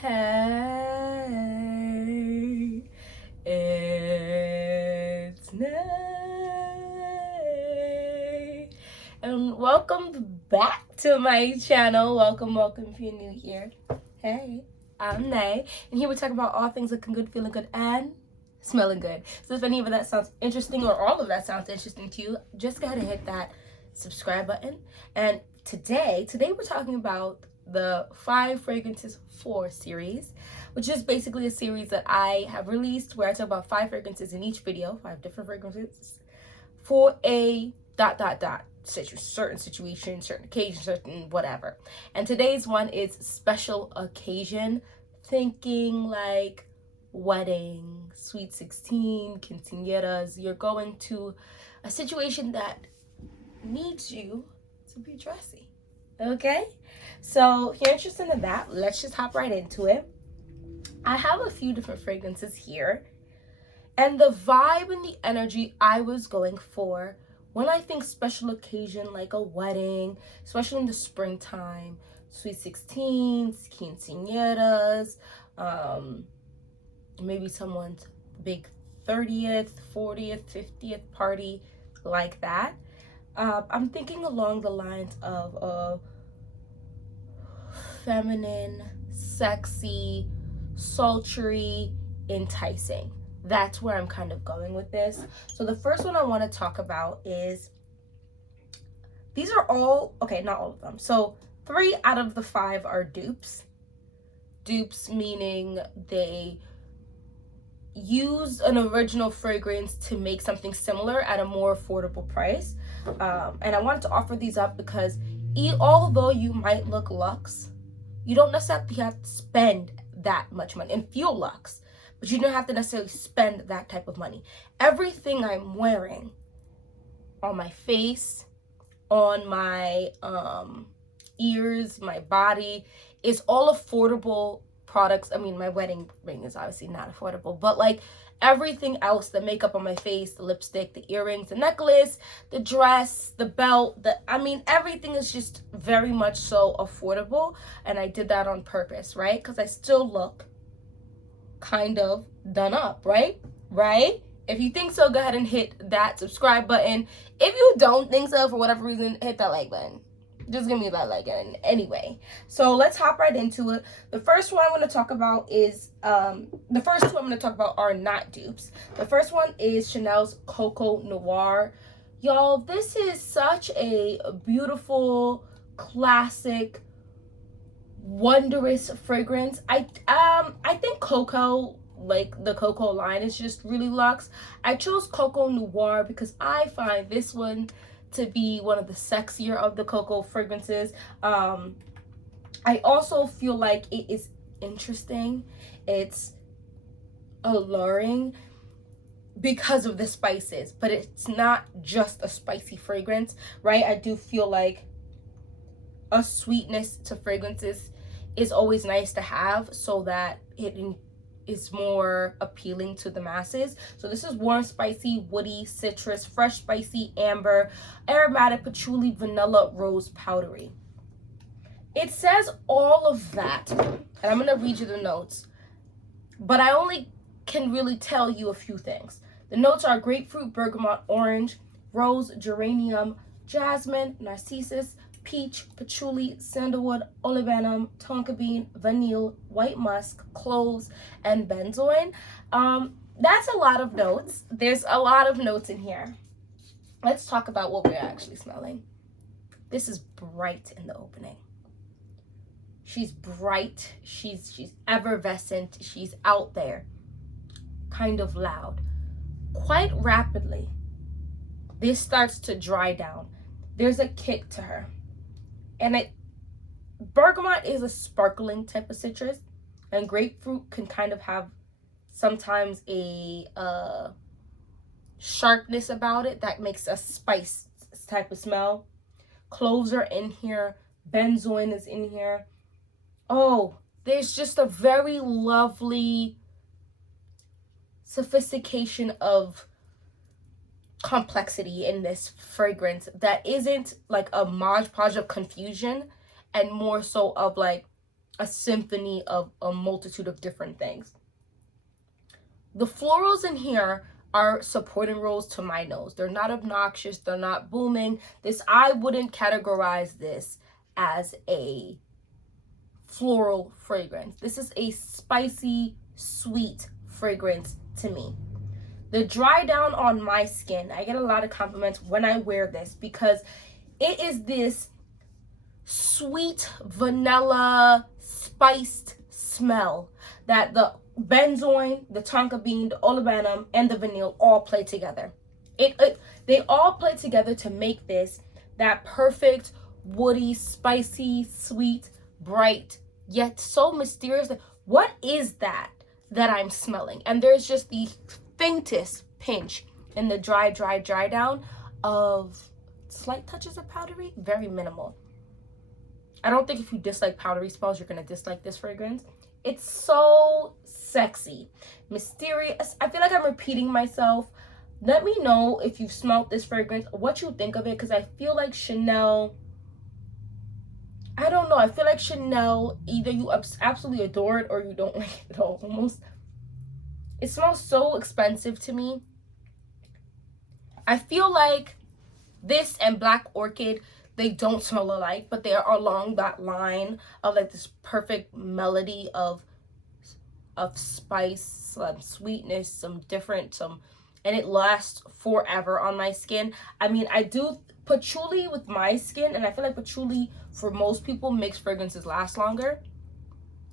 Hey, it's Nay, and welcome back to my channel. Welcome if you're new here. Hey, I'm Nay, and here we talk about all things looking good, feeling good, and smelling good. So if any of that sounds interesting or all of that sounds interesting to you, just go ahead and hit that subscribe button. And today we're talking about the 5 Fragrances for series, which is basically a series that I have released where I talk about 5 fragrances in each video, 5 different fragrances for a ... certain situation, certain occasion, certain whatever. And today's one is special occasion, thinking like wedding, sweet 16, quinceañeras. You're going to a situation that needs you to be dressy. Okay? So if you're interested in that, let's just hop right into it. I have a few different fragrances here. And the vibe and the energy I was going for when I think special occasion like a wedding, especially in the springtime, sweet 16s, quinceañeras, maybe someone's big 30th, 40th, 50th party like that. I'm thinking along the lines of a feminine, sexy, sultry, enticing. That's where I'm kind of going with this. So the first one I want to talk about is, these are all, okay, not all of them. So 3 out of the 5 are dupes. Dupes meaning they use an original fragrance to make something similar at a more affordable price. And I wanted to offer these up because although you might look luxe, you don't necessarily have to spend that much money and feel luxe, but you don't have to necessarily spend that type of money. Everything I'm wearing on my face, on my ears, my body, is all affordable products. I mean, my wedding ring is obviously not affordable, but like everything else, the makeup on my face, the lipstick, the earrings, the necklace, the dress, the belt, everything is just very much so affordable. And I did that on purpose, right? Because I still look kind of done up, right? If you think so, go ahead and hit that subscribe button. If you don't think so, for whatever reason, hit that like button. Just give me that like button. Anyway, so let's hop right into it. The first one I'm going to talk about is, the first 2 I'm going to talk about are not dupes. The first one is Chanel's Coco Noir. Y'all, this is such a beautiful, classic, wondrous fragrance. I think Coco, like the Coco line, is just really luxe. I chose Coco Noir because I find this one to be one of the sexier of the Coco fragrances. I also feel like it is interesting. It's alluring because of the spices, but it's not just a spicy fragrance, right? I do feel like a sweetness to fragrances is always nice to have so that it is more appealing to the masses. So this is warm, spicy, woody, citrus, fresh, spicy, amber, aromatic, patchouli, vanilla, rose, powdery. It says all of that, and I'm gonna read you the notes, but I only can really tell you a few things. The notes are grapefruit, bergamot, orange, rose, geranium, jasmine, narcissus, peach, patchouli, sandalwood, olibanum, tonka bean, vanille, white musk, cloves, and benzoin. That's a lot of notes. There's a lot of notes in here. Let's talk about what we're actually smelling. This is bright in the opening. She's bright. She's effervescent. She's out there. Kind of loud. Quite rapidly, this starts to dry down. There's a kick to her. And bergamot is a sparkling type of citrus, and grapefruit can kind of have sometimes a sharpness about it that makes a spice type of smell. Cloves are in here. Benzoin is in here. Oh, there's just a very lovely sophistication of complexity in this fragrance that isn't like a modge podge of confusion, and more so of like a symphony of a multitude of different things. The florals in here are supporting roles to my nose. They're not obnoxious. They're not booming. I wouldn't categorize this as a floral fragrance. This is a spicy, sweet fragrance to me. The dry down on my skin, I get a lot of compliments when I wear this because it is this sweet they spiced smell that the benzoin, the tonka bean, the olibanum, and the vanille all play together. They all play together to make this that perfect, woody, spicy, sweet, bright, yet so mysterious. What is that I'm smelling? And there's just the faintest pinch in the dry down of slight touches of powdery, very minimal. I don't think if you dislike powdery smells, you're going to dislike this fragrance. It's so sexy, mysterious. I feel like I'm repeating myself. Let me know if you've smelled this fragrance, what you think of it, because I feel like Chanel, I don't know. I feel like Chanel, either you absolutely adore it or you don't like it at all, almost. It smells so expensive to me. I feel like this and Black Orchid, they don't smell alike, but they are along that line of like this perfect melody of spice, some sweetness, and it lasts forever on my skin. I mean, I do patchouli with my skin, and I feel like patchouli for most people makes fragrances last longer.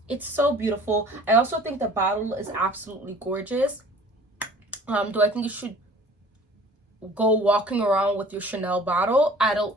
It's so beautiful. I also think the bottle is absolutely gorgeous. Do I think you should go walking around with your Chanel bottle? I don't.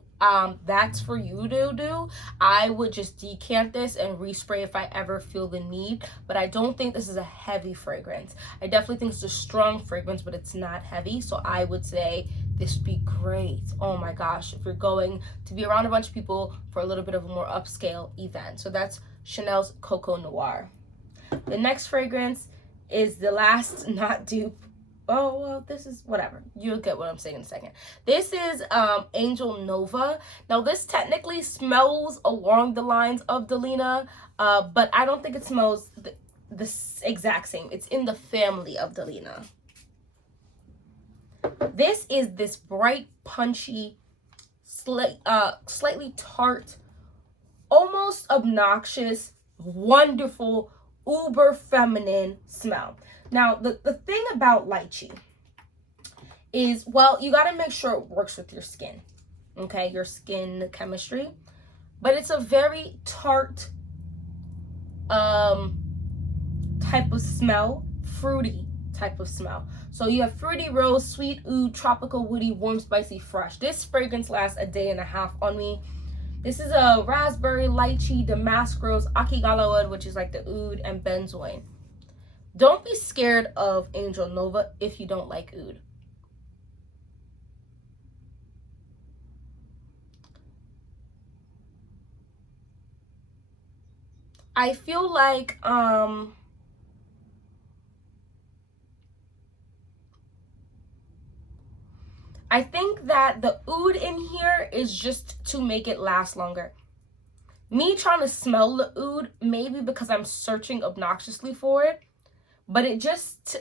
That's for you to do. I would just decant this and respray if I ever feel the need, but I don't think this is a heavy fragrance. I definitely think it's a strong fragrance, but it's not heavy, so I would say this would be great. Oh my gosh, if you're going to be around a bunch of people for a little bit of a more upscale event. So that's Chanel's Coco Noir. The next fragrance is the last not dupe. Oh, well, this is whatever. You'll get what I'm saying in a second. This is Angel Nova. Now, this technically smells along the lines of Delina, but I don't think it smells the exact same. It's in the family of Delina. This is this bright, punchy, slightly tart, almost obnoxious, wonderful, uber feminine smell. Now, the thing about lychee is, well, you got to make sure it works with your skin, okay, your skin chemistry. But it's a very tart type of smell, fruity type of smell. So you have fruity rose, sweet oud, tropical woody, warm, spicy, fresh. This fragrance lasts a day and a half on me. This is a raspberry, lychee, damask rose, akigala wood, which is like the oud, and benzoin. Don't be scared of Angel Nova if you don't like oud. I feel like I think that the oud in here is just to make it last longer. Me trying to smell the oud, maybe because I'm searching obnoxiously for it, but it just,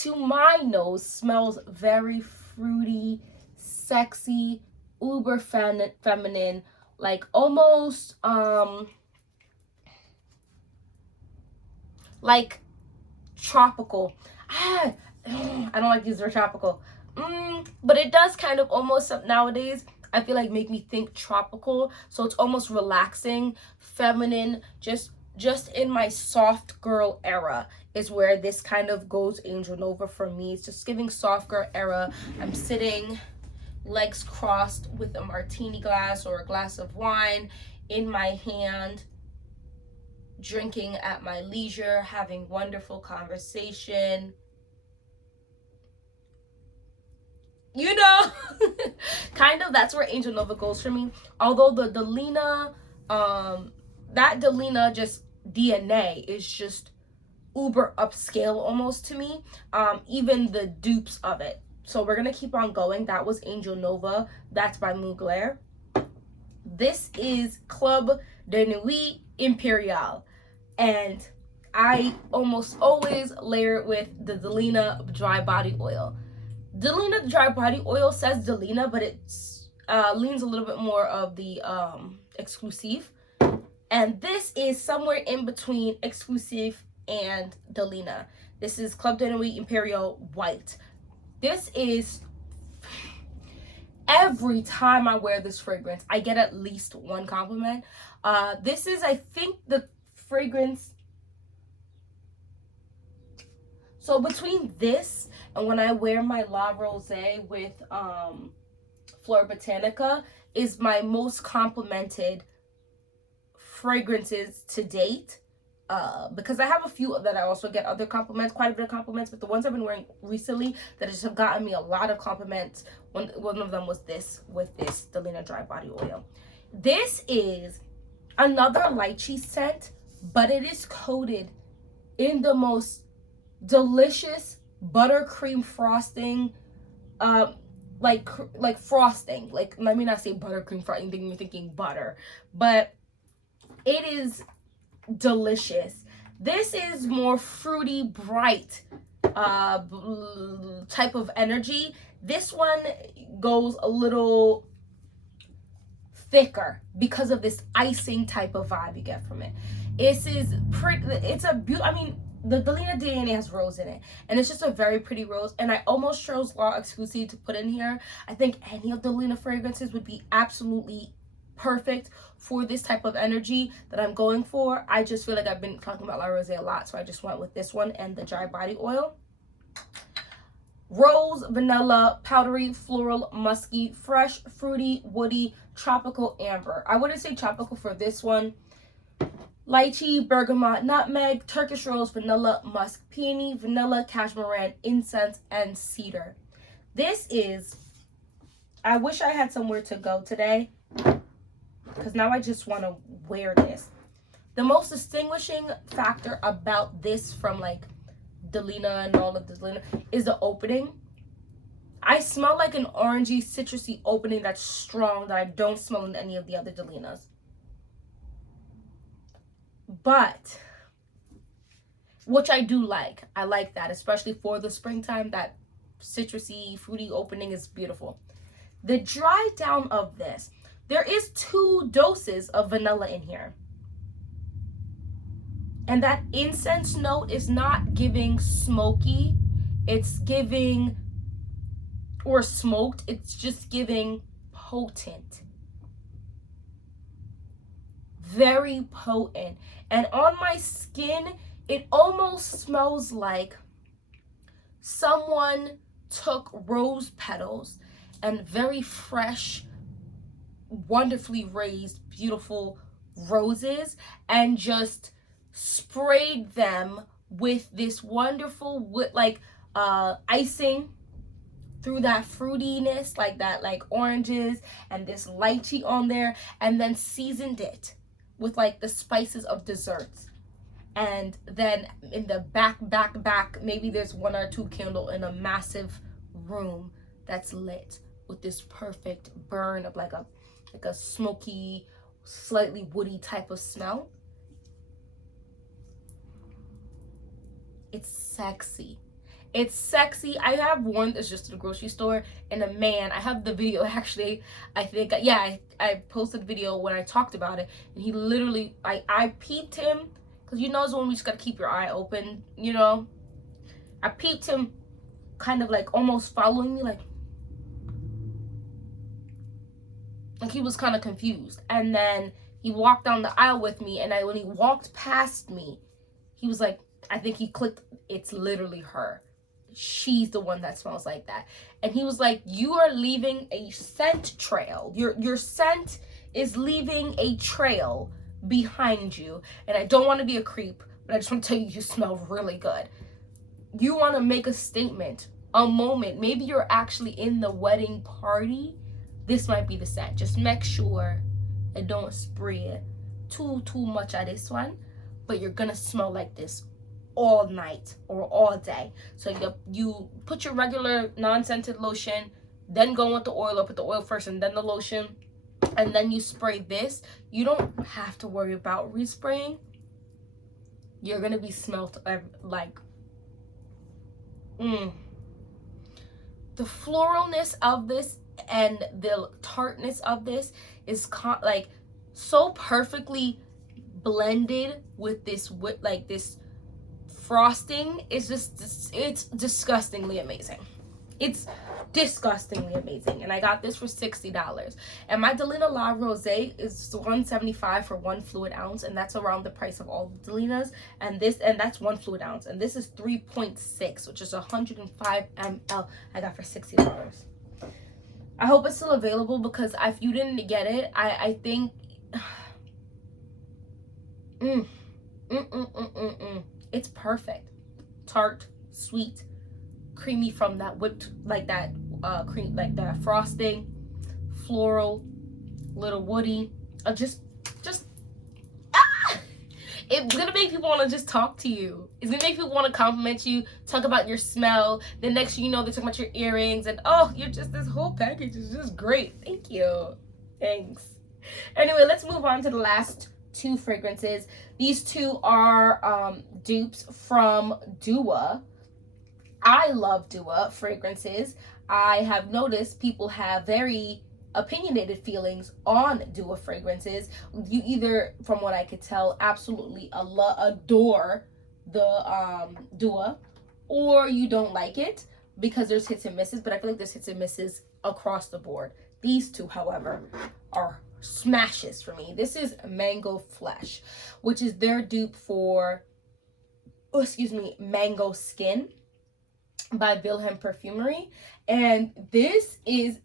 to my nose, smells very fruity, sexy, uber feminine, like almost, like tropical. I don't like these are tropical. But it does kind of almost, nowadays, I feel like make me think tropical. So it's almost relaxing, feminine, just in my soft girl era is where this kind of goes Angel Nova for me. It's just giving soft girl era. I'm sitting legs crossed with a martini glass or a glass of wine in my hand, drinking at my leisure, having wonderful conversation. You know, kind of, that's where Angel Nova goes for me. Although the Delina, that Delina just DNA is just uber upscale almost to me, even the dupes of it. So we're gonna keep on going. That was Angel Nova. That's by Mugler. This is Club de Nuit Imperial. And I almost always layer it with the Delina Dry Body Oil. Delina Dry Body Oil says Delina, but it leans a little bit more of the Exclusive. And this is somewhere in between Exclusive and Delina. This is Club de Nuit Imperial White. This is, every time I wear this fragrance, I get at least one compliment. This is, I think, the fragrance. So between this and when I wear my La Rosé with Flor Botanica is my most complimented fragrances to date. Because I have a few that I also get other compliments, quite a bit of compliments, but the ones I've been wearing recently that just have gotten me a lot of compliments, one of them was this, with this Delina Dry Body Oil. This is another lychee scent, but it is coated in the most delicious buttercream frosting, like frosting. Like, let me not say buttercream frosting, you're thinking butter, but it is delicious. This is more fruity, bright type of energy. This one goes a little thicker because of this icing type of vibe you get from it. This is pretty, it's a beautiful, I mean, the Delina DNA has rose in it, and it's just a very pretty rose, and I almost chose La Exclusive to put in here. I think any of the Delina fragrances would be absolutely perfect for this type of energy that I'm going for. I just feel like I've been talking about La Rosé a lot, so I just went with this one and the Dry Body Oil. Rose, vanilla, powdery, floral, musky, fresh, fruity, woody, tropical, amber. I wouldn't say tropical for this one. Lychee, bergamot, nutmeg, Turkish rose, vanilla, musk, peony, vanilla, cashmere, incense, and cedar. This is, I wish I had somewhere to go today, because now I just want to wear this. The most distinguishing factor about this from like Delina and all of Delina is the opening. I smell like an orangey, citrusy opening that's strong that I don't smell in any of the other Delinas. But, which I do like. I like that, especially for the springtime. That citrusy, fruity opening is beautiful. The dry down of this, there is 2 doses of vanilla in here. And that incense note is not giving smoky. It's giving, or smoked. It's just giving potent. Very potent. And on my skin, it almost smells like someone took rose petals and very fresh, wonderfully raised, beautiful roses and just sprayed them with this wonderful icing through that fruitiness, like that, like oranges and this lychee on there, and then seasoned it with like the spices of desserts. And then in the back, maybe there's 1 or 2 candles in a massive room that's lit with this perfect burn of like a smoky, slightly woody type of smell. It's sexy. It's sexy. I have worn this just to the grocery store, and a man, I have the video actually, I think, yeah, I posted the video when I talked about it, and he literally, I peeped him, because you know it's when we just gotta keep your eye open, you know. I peeped him kind of like almost following me, like he was kind of confused. And then he walked down the aisle with me, and when he walked past me, he was like, I think he clicked, it's literally her. She's the one that smells like that. And he was like, you are leaving a scent trail. Your scent is leaving a trail behind you. And I don't want to be a creep, but I just want to tell you, you smell really good. You want to make a statement, a moment. Maybe you're actually in the wedding party. This might be the scent. Just make sure and don't spray too much of this one. But you're going to smell like this all night or all day. So you put your regular non-scented lotion, then go with the oil, or put the oil first and then the lotion. and then you spray this, you don't have to worry about respraying. You're gonna be smelt like the floralness of this and the tartness of this is like so perfectly blended with this this frosting. It's just, it's disgustingly amazing. It's disgustingly amazing. And I got this for $60. And my Delina La Rosé is $175 for 1 fluid ounce, and that's around the price of all the Delinas. And that's 1 fluid ounce. And this is 3.6, which is 105 ml. I got for $60. I hope it's still available, because if you didn't get it, I think it's perfect. Tart, sweet, creamy from that whipped, like that cream, like that frosting, floral, little woody. Just it's gonna make people want to just talk to you. It's gonna make people want to compliment you, talk about your smell. The next thing you know, they're talking about your earrings, and oh, you're just, this whole package is just great. Thank you. Thanks. Anyway, let's move on to the last 2 fragrances. These 2 are dupes from Dua. I love Dua fragrances. I have noticed people have very opinionated feelings on Dua fragrances. You either, from what I could tell, absolutely adore the Dua, or you don't like it, because there's hits and misses. But I feel like there's hits and misses across the board. These 2, however, are smashes for me. This is Mango Flesh, which is their dupe for, Mango Skin by Wilhelm Perfumery. And this is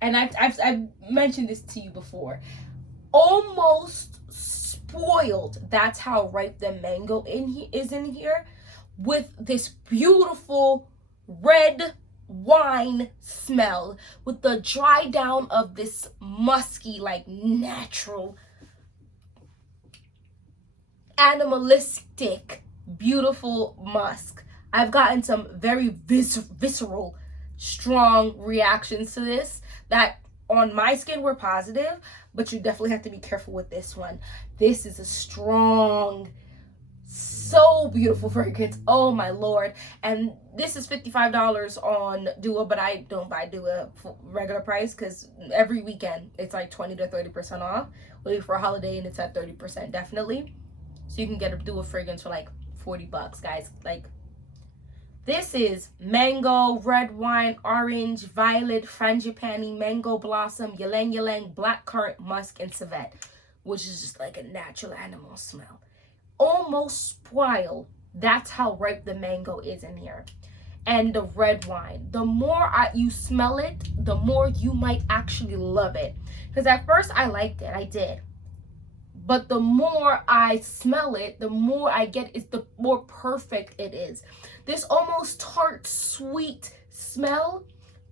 and I've mentioned this to you before, almost spoiled. That's how ripe the mango is in here, with this beautiful red wine smell, with the dry down of this musky, like natural, animalistic, beautiful musk. I've gotten some very visceral, strong reactions to this that on my skin were positive, but you definitely have to be careful with this one. This is a strong, so beautiful fragrance. Oh my lord. And this is $55 on Dua, but I don't buy Dua for regular price, because every weekend it's like 20 to 30% off. Wait for a holiday and it's at 30% definitely. So you can get a Dua fragrance for like $40, guys. Like, this is mango, red wine, orange, violet, frangipani, mango blossom, ylang ylang, blackcurrant, musk, and civet, which is just like a natural animal smell. Almost spoiled. That's how ripe the mango is in here. And the red wine. The more you smell it, the more you might actually love it. Because at first I liked it. I did. But the more I smell it, the more I get it, the more perfect it is. This almost tart, sweet smell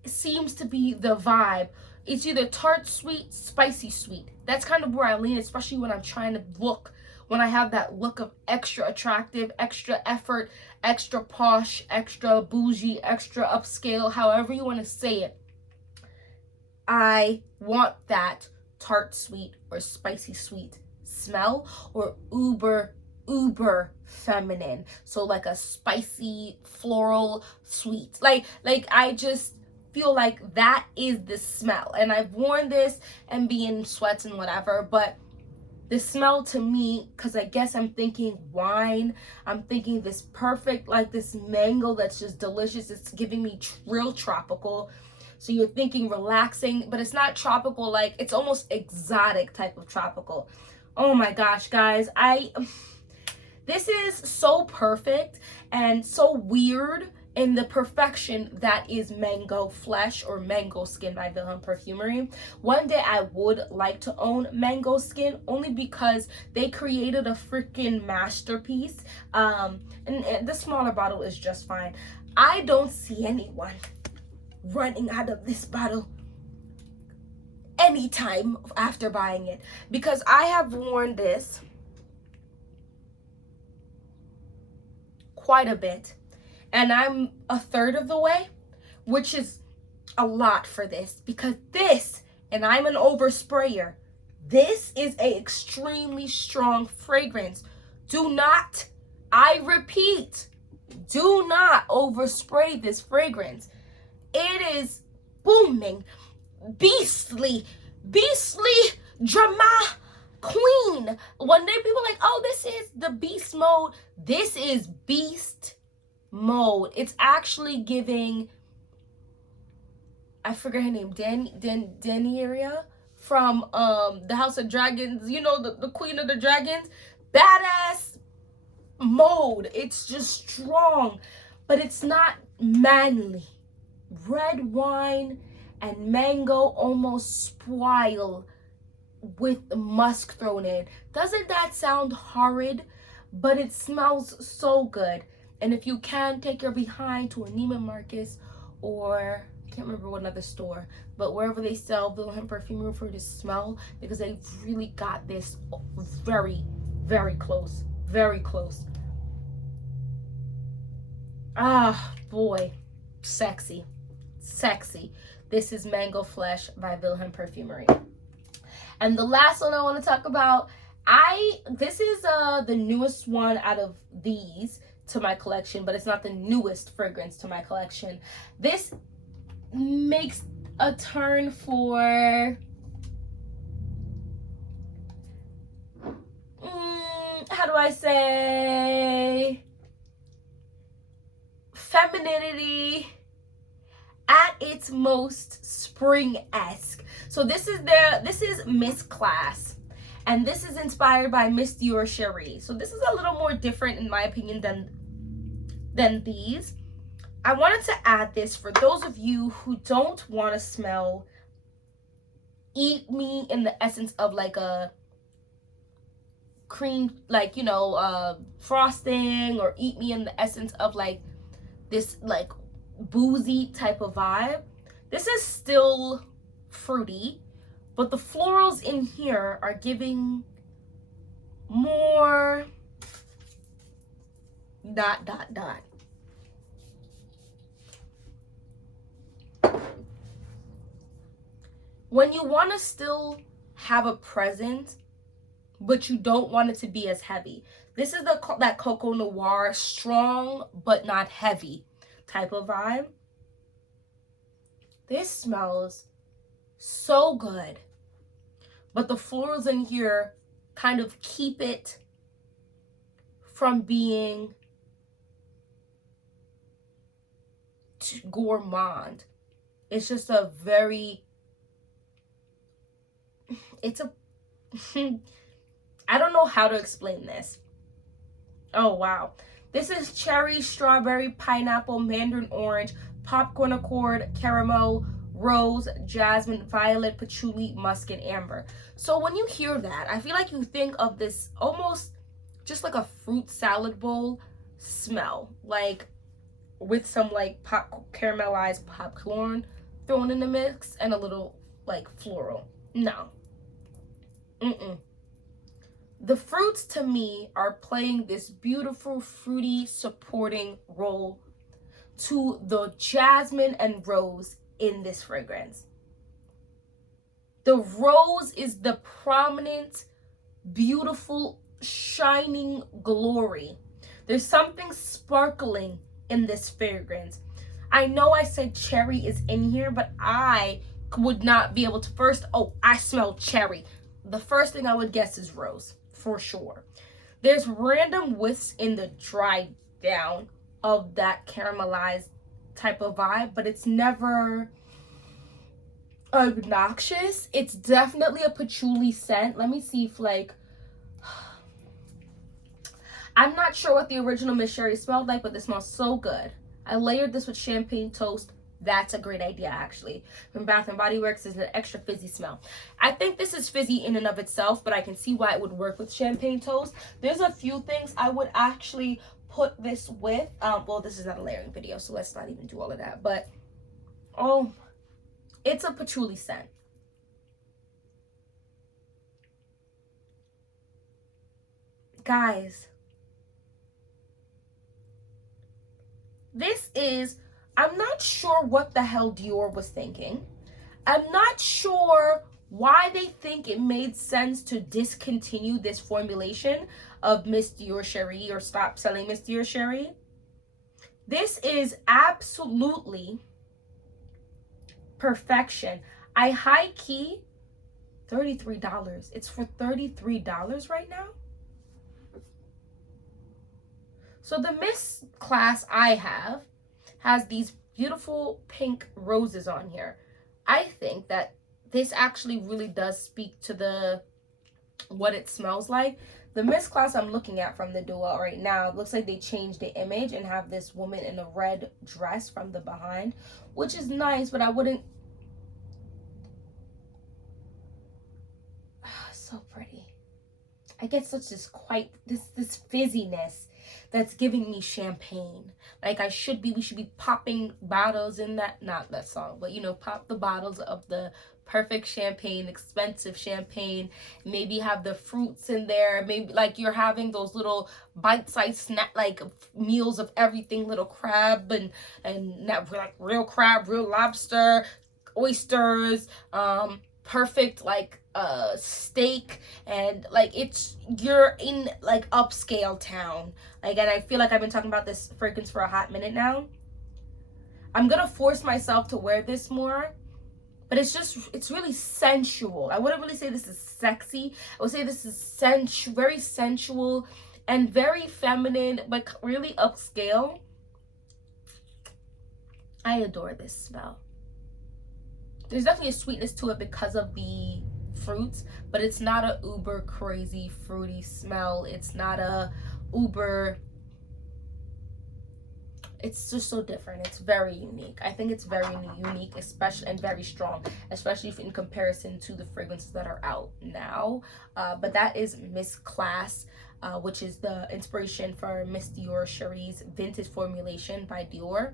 seems to be the vibe. It's either tart, sweet, spicy, sweet. That's kind of where I lean, especially when I'm trying to look, when I have that look of extra attractive, extra effort, extra posh, extra bougie, extra upscale, however you want to say it. I want that tart, sweet, or spicy, sweet smell, or uber feminine, so like a spicy floral sweet, like I just feel like that is the smell. And I've worn this and be in sweats and whatever, but the smell to me, because I guess I'm thinking wine, I'm thinking this perfect, like this mango that's just delicious. It's giving me real tropical. So you're thinking relaxing, but it's not tropical, like it's almost exotic type of tropical. Oh my gosh, guys, this is so perfect and so weird in the perfection that is Mango Flesh or Mango Skin by Wilhelm Perfumery. One day I would like to own Mango Skin, only because they created a freaking masterpiece. And the smaller bottle is just fine. I don't see anyone running out of this bottle anytime after buying it, because I have worn this quite a bit and I'm 1/3 of the way, which is a lot for this, because this and I'm an oversprayer, this is an extremely strong fragrance. Do not, I repeat, do not overspray this fragrance. It is booming, beastly, drama queen. One day people are like, oh, this is the beast mode. This is beast mode. It's actually giving, I forget her name, Daenerys from the House of Dragons, you know, the Queen of the Dragons. Badass mode. It's just strong, but it's not manly. Red wine and mango almost spoil with musk thrown in. Doesn't that sound horrid? But it smells so good. And if you can, take your behind to a Neiman Marcus, or I can't remember what other store, but wherever they sell Wilhelm perfume for to smell, because they really got this very, very close. Very close. Ah, boy. Sexy. Sexy. This is Mango Flesh by Wilhelm Perfumery. And the last one I want to talk about, this is the newest one out of these to my collection, but it's not the newest fragrance to my collection. This makes a turn for how do I say, femininity at its most spring-esque. So this is Miss Class, and this is inspired by Miss Dior Cherie. So this is a little more different in my opinion than these. I wanted to add this for those of you who don't want to smell Eat Me in the essence of like a cream, like, you know, frosting, or Eat Me in the essence of like this like boozy type of vibe. This is still fruity, but the florals in here are giving more ... When you want to still have a presence, but you don't want it to be as heavy. This is that Coco Noir, strong but not heavy type of vibe. This smells so good, but the florals in here kind of keep it from being too gourmand. It's just a very, it's a I don't know how to explain this. Oh wow. This is cherry, strawberry, pineapple, mandarin orange, popcorn accord, caramel, rose, jasmine, violet, patchouli, musk, and amber. So when you hear that, I feel like you think of this almost just like a fruit salad bowl smell, like with some like caramelized popcorn thrown in the mix and a little like floral. No. The fruits to me are playing this beautiful fruity supporting role to the jasmine and rose in this fragrance. The rose is the prominent, beautiful, shining glory. There's something sparkling in this fragrance. I know I said cherry is in here, but I would not be able to I smell cherry. The first thing I would guess is rose, for sure. There's random whiffs in the dry down of that caramelized type of vibe, but it's never obnoxious. It's definitely a patchouli scent. Let me see if like, I'm not sure what the original Miss Cherie smelled like, but this smells so good. I layered this with champagne toast. That's a great idea, actually. From Bath & Body Works is an extra fizzy smell. I think this is fizzy in and of itself, but I can see why it would work with champagne toast. There's a few things I would actually put this with. Well, this is not a layering video, so let's not even do all of that. But, oh, it's a patchouli scent. Guys, this is... I'm not sure what the hell Dior was thinking. I'm not sure why they think it made sense to discontinue this formulation of Miss Dior Cherie, or stop selling Miss Dior Cherie. This is absolutely perfection. I high key $33. It's for $33 right now. So the Miss class I have has these beautiful pink roses on here. I think that this actually really does speak to what it smells like. The Miss class I'm looking at from the duo right now, it looks like they changed the image and have this woman in a red dress from the behind, which is nice, but I wouldn't. Oh, so pretty. I get such this fizziness that's giving me champagne. Like we should be popping bottles in that, not that song, but you know, pop the bottles of the perfect champagne, expensive champagne, maybe have the fruits in there, maybe like you're having those little bite-sized snack like meals of everything, little crab and that, like real crab, real lobster, oysters, perfect like steak, and like you're in like upscale town. Like, and I feel like I've been talking about this fragrance for a hot minute now. I'm gonna force myself to wear this more, but it's really sensual. I wouldn't really say this is sexy. I would say this is very sensual and very feminine, but really upscale. I adore this smell. There's definitely a sweetness to it because of the fruits, but it's not a uber crazy fruity smell. It's not a uber, it's just so different. It's very unique. I think it's very unique, especially, and very strong, especially in comparison to the fragrances that are out now. But that is Miss Class, which is the inspiration for Miss Dior Cherie's vintage formulation by Dior.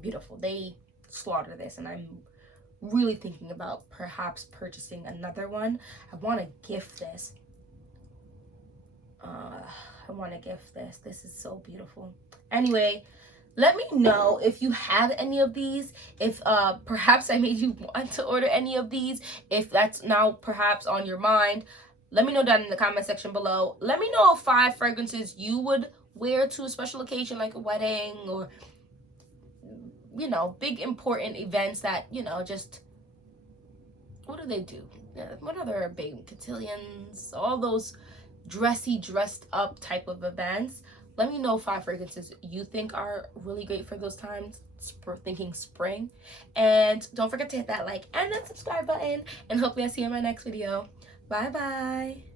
Beautiful. They slaughter this, and I'm really thinking about perhaps purchasing another one. I want to gift this. This is so beautiful. Anyway, let me know if you have any of these, if perhaps I made you want to order any of these, if that's now perhaps on your mind. Let me know down in the comment section below. Let me know 5 fragrances you would wear to a special occasion like a wedding, or you know, big important events that, you know, just, what do they do? What other big cotillions, all those dressed up type of events. Let me know 5 fragrances you think are really great for those times, thinking spring. And don't forget to hit that like and that subscribe button, and hopefully I'll see you in my next video. Bye bye.